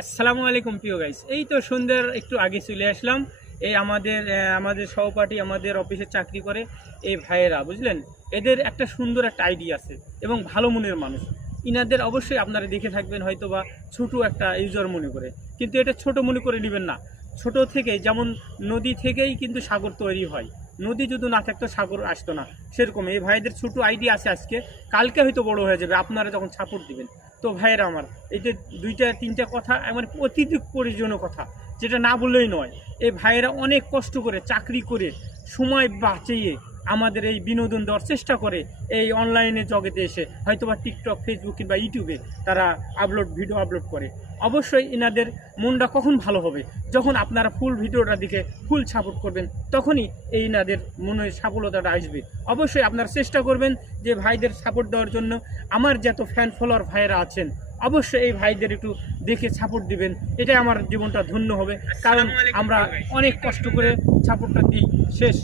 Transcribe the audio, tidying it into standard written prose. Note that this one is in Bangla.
আসসালামু আলাইকুম প্রিয় গাইস। এই তো সন্ধ্যার একটু আগে চলে আসলাম। এই আমাদের সহপাঠী, আমাদের অফিসে চাকরি করে এই ভাইয়েরা, বুঝলেন, এদের একটা সুন্দর একটা আইডিয়া আছে এবং ভালো মনের মানুষ। ইনাদের অবশ্যই আপনারা দেখে থাকবেন হয়তো বা ছোটো একটা ইউজার মনে করে, কিন্তু এটা ছোট মনে করে নেবেন না। ছোট থেকে যেমন নদী থেকেই কিন্তু সাগর তৈরি হয়, নদী যদি না থাকতো সাগর আসতো না, সেরকম এই ভাইদের ছোটো আইডিয়া আছে আজকে, কালকে হয়তো বড় হয়ে যাবে আপনারা যখন সাপোর্ট দিবেন। তো ভাইয়েরা আমার, এই যে দুইটা তিনটা কথা আমার অতিরিক্ত প্রয়োজনীয় কথা, যেটা না বললেই নয়। এই ভাইয়েরা অনেক কষ্ট করে চাকরি করে সময় বাঁচিয়ে আমাদের এই বিনোদন দেওয়ার চেষ্টা করে। এই অনলাইনে জগতে এসে হয়তো বা টিকটক, ফেসবুক কিংবা ইউটিউবে তারা ভিডিও আপলোড করে। অবশ্যই এনাদের মনটা কখন ভালো হবে, যখন আপনারা ফুল ভিডিওটা দিকে ফুল সাপোর্ট করবেন, তখনই এই এনাদের মনে সফলতাটা আসবে। অবশ্যই আপনারা চেষ্টা করবেন যে ভাইদের সাপোর্ট দেওয়ার জন্য। আমার যত ফ্যান ফলোয়ার ভাইয়েরা আছেন, অবশ্যই এই ভাইদের একটু দেখে সাপোর্ট দিবেন। এটাই আমার জীবনটা ধন্য হবে, কারণ আমরা অনেক কষ্ট করে সাপোর্টটা দিই। শেষ।